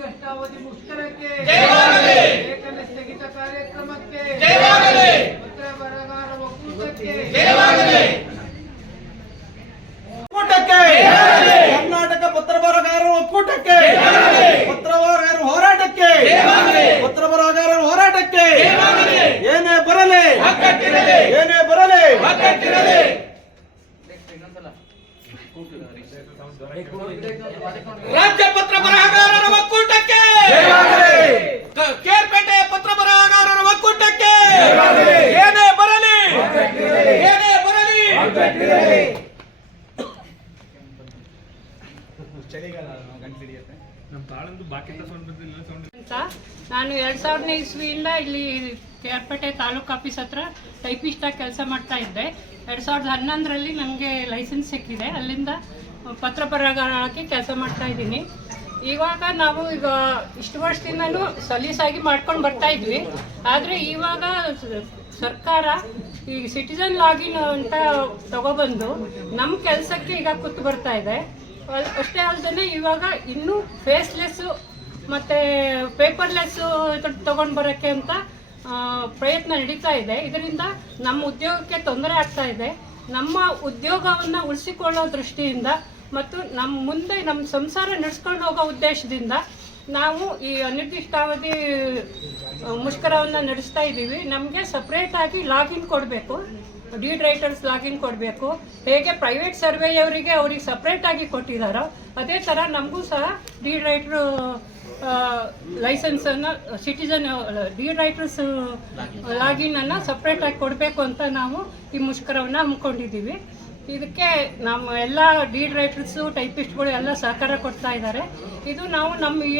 ಸಂಕಷ್ಟಾವಧಿ ಮುಷ್ಕರಕ್ಕೆ ವೇತನ ಸ್ಥಗಿತ ಕಾರ್ಯಕ್ರಮಕ್ಕೆ ಉತ್ತರ ಬರಗಾರ ಒಕ್ಕೂಟಕ್ಕೆ ಒಕ್ಕೂಟಕ್ಕೆ! ಕರ್ನಾಟಕ ಪತ್ರ ಬರಗಾರರ ಒಕ್ಕೂಟಕ್ಕೆ! ಪತ್ರ ಬರಗಾರರ ಹೋರಾಟಕ್ಕೆ! ಪತ್ರ ಬರಗಾರರ ಹೋರಾಟಕ್ಕೆ! ಏನೇ ಬರಲಿ! ಏನೇ ಬರಲಿ! ರಾಜ್ಯ ಪತ್ರ ಬರಹಗಾರರ ಒಕ್ಕೂ ಕೇರ್ಪೇಟೆ ಪತ್ರ ಬರಹಗಾರರ ಒಕ್ಕೂಟಕ್ಕೆ. ಏನೇ ಬರಲಿ. ಏನೇ ಬರಲಿ. ಅಂತ ನಾನು ಎರಡ್ ಸಾವಿರನೇ ಇಸ್ವಿಯಿಂದ ಇಲ್ಲಿ ಕೇರ್ಪೇಟೆ ತಾಲೂಕ್ ಆಫೀಸ್ ಹತ್ರ ಟೈಪಿಸ್ಟಾಗಿ ಕೆಲಸ ಮಾಡ್ತಾ ಇದ್ದೆ. ಎರಡು ಸಾವಿರದ ಹನ್ನೊಂದರಲ್ಲಿ ನನಗೆ ಲೈಸೆನ್ಸ್ ಸಿಕ್ಕಿದೆ. ಅಲ್ಲಿಂದ ಪತ್ರ ಬರಹಗಾರಕ್ಕೆ ಕೆಲಸ ಮಾಡ್ತಾ ಇದ್ದೀನಿ. ಇವಾಗ ನಾವು ಈಗ ಇಷ್ಟು ವರ್ಷದಿಂದನೂ ಸಲೀಸಾಗಿ ಮಾಡ್ಕೊಂಡು ಬರ್ತಾ ಇದ್ವಿ. ಆದರೆ ಇವಾಗ ಸರ್ಕಾರ ಈ ಸಿಟಿಸನ್ ಲಾಗಿನ್ ಅಂತ ತಗೊಬಂದು ನಮ್ಮ ಕೆಲಸಕ್ಕೆ ಈಗ ಕೂತು ಬರ್ತಾ ಇದೆ. ಅಷ್ಟೇ ಅಲ್ಲದೆ ಇವಾಗ ಇನ್ನೂ ಫೇಸ್ಲೆಸ್ಸು ಮತ್ತು ಪೇಪರ್ಲೆಸ್ ತಗೊಂಡು ಬರೋಕ್ಕೆ ಅಂತ ಪ್ರಯತ್ನ ನಡೀತಾ ಇದೆ. ಇದರಿಂದ ನಮ್ಮ ಉದ್ಯೋಗಕ್ಕೆ ತೊಂದರೆ ಆಗ್ತಾ ಇದೆ. ನಮ್ಮ ಉದ್ಯೋಗವನ್ನು ಉಳಿಸಿಕೊಳ್ಳೋ ದೃಷ್ಟಿಯಿಂದ ಮತ್ತು ನಮ್ಮ ಮುಂದೆ ನಮ್ಮ ಸಂಸಾರ ನಡೆಸ್ಕೊಂಡು ಹೋಗೋ ಉದ್ದೇಶದಿಂದ ನಾವು ಈ ಅನಿರ್ದಿಷ್ಟಾವಧಿ ಮುಷ್ಕರವನ್ನು ನಡೆಸ್ತಾ ಇದ್ದೀವಿ. ನಮಗೆ ಸಪ್ರೇಟಾಗಿ ಲಾಗಿನ್ ಕೊಡಬೇಕು. ಡೀಡ್ ರೈಟರ್ಸ್ ಲಾಗಿನ್ ಕೊಡಬೇಕು. ಹೇಗೆ ಪ್ರೈವೇಟ್ ಸರ್ವೆಯವರಿಗೆ ಅವ್ರಿಗೆ ಸಪ್ರೇಟಾಗಿ ಕೊಟ್ಟಿದ್ದಾರೋ ಅದೇ ಥರ ನಮಗೂ ಸಹ ಡೀಡ್ ರೈಟ್ರು ಲೈಸೆನ್ಸನ್ನು ಸಿಟಿಸನ್ ಡೀಡ್ ರೈಟರ್ಸ್ ಲಾಗಿನನ್ನು ಸಪ್ರೇಟಾಗಿ ಕೊಡಬೇಕು ಅಂತ ನಾವು ಈ ಮುಷ್ಕರವನ್ನು ಹಮ್ಮಿಕೊಂಡಿದ್ದೀವಿ. ಇದಕ್ಕೆ ನಮ್ಮ ಎಲ್ಲ ಡೀಡ್ ರೈಟರ್ಸು ಟೈಪಿಸ್ಟ್ಗಳು ಎಲ್ಲ ಸಹಕಾರ ಕೊಡ್ತಾ ಇದ್ದಾರೆ. ಇದು ನಾವು ನಮ್ಮ ಈ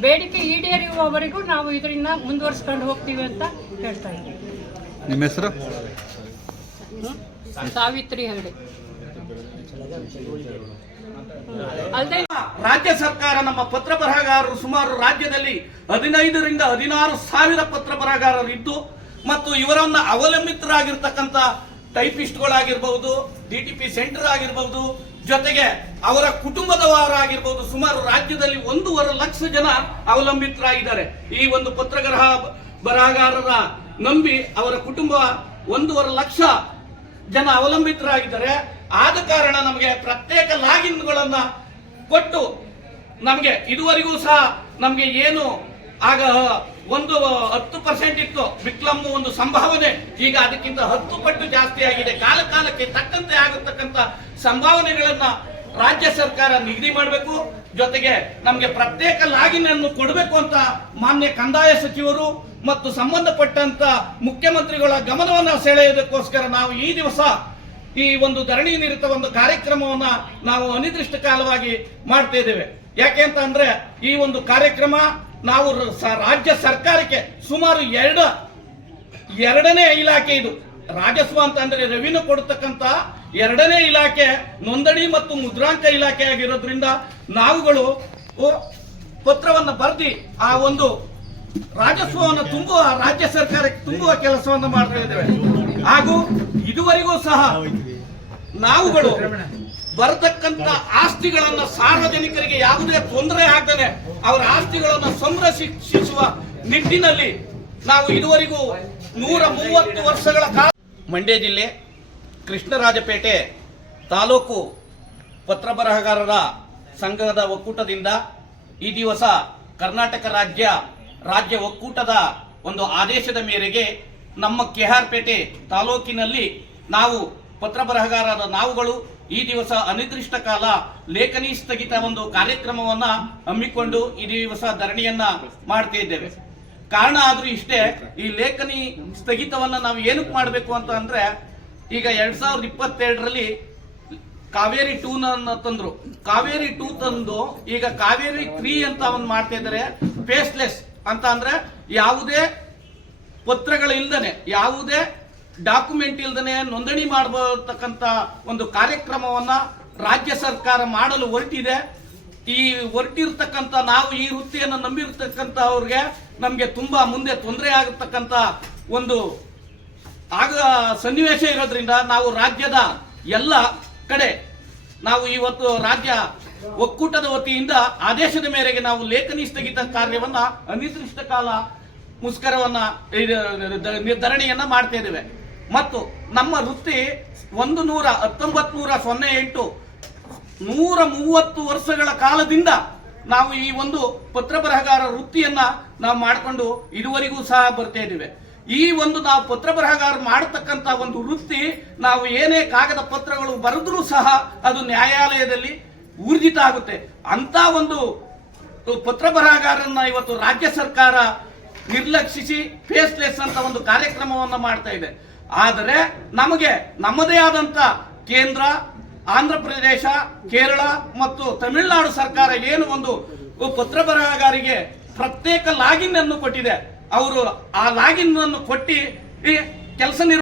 ಬೇಡಿಕೆ ಈಡೇರಿಯುವವರೆಗೂ ನಾವು ಇದರಿಂದ ಮುಂದುವರಿಸ್ಕೊಂಡು ಹೋಗ್ತೀವಿ ಅಂತ ಹೇಳ್ತಾ ಇದ್ದೀವಿ ನಿಮ್ಮ ಹೆಸರು? ಸಾವಿತ್ರಿ ಹೇಳಿ ಅಲ್ಲದೆ ರಾಜ್ಯ ಸರ್ಕಾರ ನಮ್ಮ ಪತ್ರ ಬರಹಗಾರರು ಸುಮಾರು ರಾಜ್ಯದಲ್ಲಿ ಹದಿನೈದರಿಂದ ಹದಿನಾರು ಸಾವಿರ ಪತ್ರ ಬರಹಗಾರರು ಇದ್ದು ಮತ್ತು ಇವರನ್ನ ಅವಲಂಬಿತರಾಗಿರ್ತಕ್ಕಂಥ ಟೈಪಿಸ್ಟ್ಗಳಾಗಿರ್ಬಹುದು ಡಿ ಟಿ ಪಿ ಸೆಂಟರ್ ಆಗಿರ್ಬಹುದು ಜೊತೆಗೆ ಅವರ ಕುಟುಂಬದವರಾಗಿರ್ಬಹುದು ಸುಮಾರು ರಾಜ್ಯದಲ್ಲಿ ಒಂದೂವರೆ ಲಕ್ಷ ಜನ ಅವಲಂಬಿತರಾಗಿದ್ದಾರೆ. ಈ ಒಂದು ಪತ್ರಗ್ರಹ ಬರಹಗಾರರ ನಂಬಿ ಅವರ ಕುಟುಂಬ ಒಂದೂವರೆ ಲಕ್ಷ ಜನ ಅವಲಂಬಿತರಾಗಿದ್ದಾರೆ. ಆದ ಕಾರಣ ನಮಗೆ ಪ್ರತ್ಯೇಕ ಲಾಗಿನ್ಗಳನ್ನ ಕೊಟ್ಟು ನಮಗೆ ಇದುವರೆಗೂ ಸಹ ನಮಗೆ ಏನು ಆಗ ಒಂದು ಹತ್ತು ಪರ್ಸೆಂಟ್ ಇತ್ತು. ವಿಕ್ಲಮ್ ಒಂದು ಸಂಭಾವನೆ. ಈಗ ಅದಕ್ಕಿಂತ ಹತ್ತು ಪಟ್ಟು ಜಾಸ್ತಿ ಆಗಿದೆ. ಕಾಲ ಕಾಲಕ್ಕೆ ತಕ್ಕಂತೆ ಆಗತಕ್ಕಂತ ಸಂಭಾವನೆಗಳನ್ನ ರಾಜ್ಯ ಸರ್ಕಾರ ನಿಗದಿ ಮಾಡಬೇಕು. ಜೊತೆಗೆ ನಮಗೆ ಪ್ರತ್ಯೇಕ ಲಾಗಿನ್ ಅನ್ನು ಕೊಡಬೇಕು ಅಂತ ಮಾನ್ಯ ಕಂದಾಯ ಸಚಿವರು ಮತ್ತು ಸಂಬಂಧಪಟ್ಟಂತ ಮುಖ್ಯಮಂತ್ರಿಗಳ ಗಮನವನ್ನು ಸೆಳೆಯೋದಕ್ಕೋಸ್ಕರ ನಾವು ಈ ದಿವಸ ಈ ಒಂದು ಧರಣಿ ನಿರತ ಒಂದು ಕಾರ್ಯಕ್ರಮವನ್ನ ನಾವು ಅನಿರ್ದಿಷ್ಟ ಕಾಲವಾಗಿ ಮಾಡ್ತಾ ಇದ್ದೇವೆ. ಯಾಕೆ ಅಂತ ಅಂದ್ರೆ ಈ ಒಂದು ಕಾರ್ಯಕ್ರಮ ನಾವು ರಾಜ್ಯ ಸರ್ಕಾರಕ್ಕೆ ಸುಮಾರು ಎರಡು, ಎರಡನೇ ಇಲಾಖೆ ಇದು. ರಾಜಸ್ವ ಅಂತ ಅಂದ್ರೆ ರೆವಿನ್ಯೂ ಕೊಡತಕ್ಕಂತ ಎರಡನೇ ಇಲಾಖೆ, ನೋಂದಣಿ ಮತ್ತು ಮುದ್ರಾಂಕ ಇಲಾಖೆ ಆಗಿರೋದ್ರಿಂದ ನಾವುಗಳು ಪತ್ರವನ್ನು ಬರೆದಿ ಆ ಒಂದು ರಾಜಸ್ವವನ್ನು ತುಂಬುವ, ರಾಜ್ಯ ಸರ್ಕಾರಕ್ಕೆ ತುಂಬುವ ಕೆಲಸವನ್ನು ಮಾಡ್ತಾ ಇದ್ದೇವೆ. ಹಾಗೂ ಇದುವರೆಗೂ ಸಹ ನಾವುಗಳು ಬರತಕ್ಕಂತ ಆಸ್ತಿಗಳನ್ನ ಸಾರ್ವಜನಿಕರಿಗೆ ಯಾವುದೇ ತೊಂದರೆ ಆಗದೆ ಅವರ ಆಸ್ತಿಗಳನ್ನು ಸಂರಕ್ಷಿಸುವ ನಿಟ್ಟಿನಲ್ಲಿ ನಾವು ಇದುವರೆಗೂ ನೂರ ಮೂವತ್ತು ವರ್ಷಗಳ ಕಾಲ ಮಂಡ್ಯ ಜಿಲ್ಲೆ ಕೃಷ್ಣರಾಜಪೇಟೆ ತಾಲೂಕು ಪತ್ರ ಬರಹಗಾರರ ಸಂಘದ ಒಕ್ಕೂಟದಿಂದ ಈ ದಿವಸ ಕರ್ನಾಟಕ ರಾಜ್ಯ ರಾಜ್ಯ ಒಕ್ಕೂಟದ ಒಂದು ಆದೇಶದ ಮೇರೆಗೆ ನಮ್ಮ ಕೆಆರ್ಪೇಟೆ ತಾಲೂಕಿನಲ್ಲಿ ನಾವು ಪತ್ರ ಬರಹಗಾರರ ನಾವುಗಳು ಈ ದಿವಸ ಅನಿರ್ದಿಷ್ಟ ಕಾಲ ಲೇಖನಿ ಸ್ಥಗಿತ ಒಂದು ಕಾರ್ಯಕ್ರಮವನ್ನ ಹಮ್ಮಿಕೊಂಡು ಈ ದಿವಸ ಧರಣಿಯನ್ನ ಮಾಡ್ತಾ ಇದ್ದೇವೆ. ಕಾರಣ ಆದ್ರೂ ಇಷ್ಟೇ, ಈ ಲೇಖನಿ ಸ್ಥಗಿತವನ್ನ ನಾವು ಏನಕ್ಕೆ ಮಾಡಬೇಕು ಅಂತ ಈಗ ಎರಡ್ ಸಾವಿರದ ಇಪ್ಪತ್ತೆರಡರಲ್ಲಿ ಕಾವೇರಿ ಟೂ ತಂದ್ರು. ಕಾವೇರಿ ಟೂ ತಂದು ಈಗ ಕಾವೇರಿ ತ್ರೀ ಅಂತ ಒಂದು ಮಾಡ್ತಾ ಇದ್ದಾರೆ ಫೇಸ್ಲೆಸ್ ಅಂತ ಅಂದ್ರೆ ಯಾವುದೇ ಪತ್ರಗಳಿಲ್ಲದೆ ಇಲ್ದನೆ ಯಾವುದೇ ಡಾಕ್ಯುಮೆಂಟ್ ಇಲ್ದನೆ ನೋಂದಣಿ ಮಾಡಬಹುದಕ್ಕಂತ ಒಂದು ಕಾರ್ಯಕ್ರಮವನ್ನ ರಾಜ್ಯ ಸರ್ಕಾರ ಮಾಡಲು ಹೊರಟಿದೆ. ಈ ಹೊರಟಿರ್ತಕ್ಕಂಥ ನಾವು ಈ ವೃತ್ತಿಯನ್ನು ನಂಬಿರ್ತಕ್ಕಂಥ ಅವ್ರಿಗೆ ನಮಗೆ ತುಂಬಾ ಮುಂದೆ ತೊಂದರೆ ಆಗತಕ್ಕಂಥ ಒಂದು ಆಗ ಸನ್ನಿವೇಶ ಇರೋದ್ರಿಂದ ನಾವು ರಾಜ್ಯದ ಎಲ್ಲ ಕಡೆ ನಾವು ಇವತ್ತು ರಾಜ್ಯ ಒಕ್ಕೂಟದ ವತಿಯಿಂದ ಆದೇಶದ ಮೇರೆಗೆ ನಾವು ಲೇಖನಿ ಸ್ಥಗಿತ ಕಾರ್ಯವನ್ನ ಅನಿರ್ದಿಷ್ಟ ಕಾಲ ಧ- ಧರಣಿಯನ್ನ ಮಾಡ್ತಾ ಇದ್ದೇವೆ. ಮತ್ತು ನಮ್ಮ ವೃತ್ತಿ ಒಂದು ನೂರ ಹತ್ತೊಂಬತ್ತು ಸೊನ್ನೆ ಎಂಟು ನೂರ ಮೂವತ್ತು ವರ್ಷಗಳ ಕಾಲದಿಂದ ನಾವು ಈ ಒಂದು ಪತ್ರ ಬರಹಗಾರ ವೃತ್ತಿಯನ್ನ ನಾವು ಮಾಡಿಕೊಂಡು ಇದುವರೆಗೂ ಸಹ ಬರ್ತಾ ಇದ್ದೀವಿ. ಈ ಒಂದು ನಾವು ಪತ್ರ ಬರಹಗಾರ ಮಾಡತಕ್ಕಂತ ಒಂದು ವೃತ್ತಿ ನಾವು ಏನೇ ಕಾಗದ ಪತ್ರಗಳು ಬರೆದ್ರೂ ಸಹ ಅದು ನ್ಯಾಯಾಲಯದಲ್ಲಿ ಊರ್ಜಿತ ಆಗುತ್ತೆ. ಅಂತ ಒಂದು ಪತ್ರ ಬರಹಗಾರನ್ನ ಇವತ್ತು ರಾಜ್ಯ ಸರ್ಕಾರ ನಿರ್ಲಕ್ಷಿಸಿ ಫೇಸ್ಲೆಸ್ ಅಂತ ಒಂದು ಕಾರ್ಯಕ್ರಮವನ್ನು ಮಾಡ್ತಾ ಇದೆ. ಆದರೆ ನಮಗೆ ನಮ್ಮದೇ ಆದಂತ ಕೇಂದ್ರ, ಆಂಧ್ರ ಪ್ರದೇಶ, ಕೇರಳ ಮತ್ತು ತಮಿಳುನಾಡು ಸರ್ಕಾರ ಏನು ಒಂದು ಪತ್ರ ಬರಹಗಾರಿಗೆ ಪ್ರತ್ಯೇಕ ಲಾಗಿನ್ ಅನ್ನು ಕೊಟ್ಟಿದೆ. ಅವರು ಆ ಲಾಗಿನ್ ಅನ್ನು ಕೊಟ್ಟಿ ಕೆಲಸ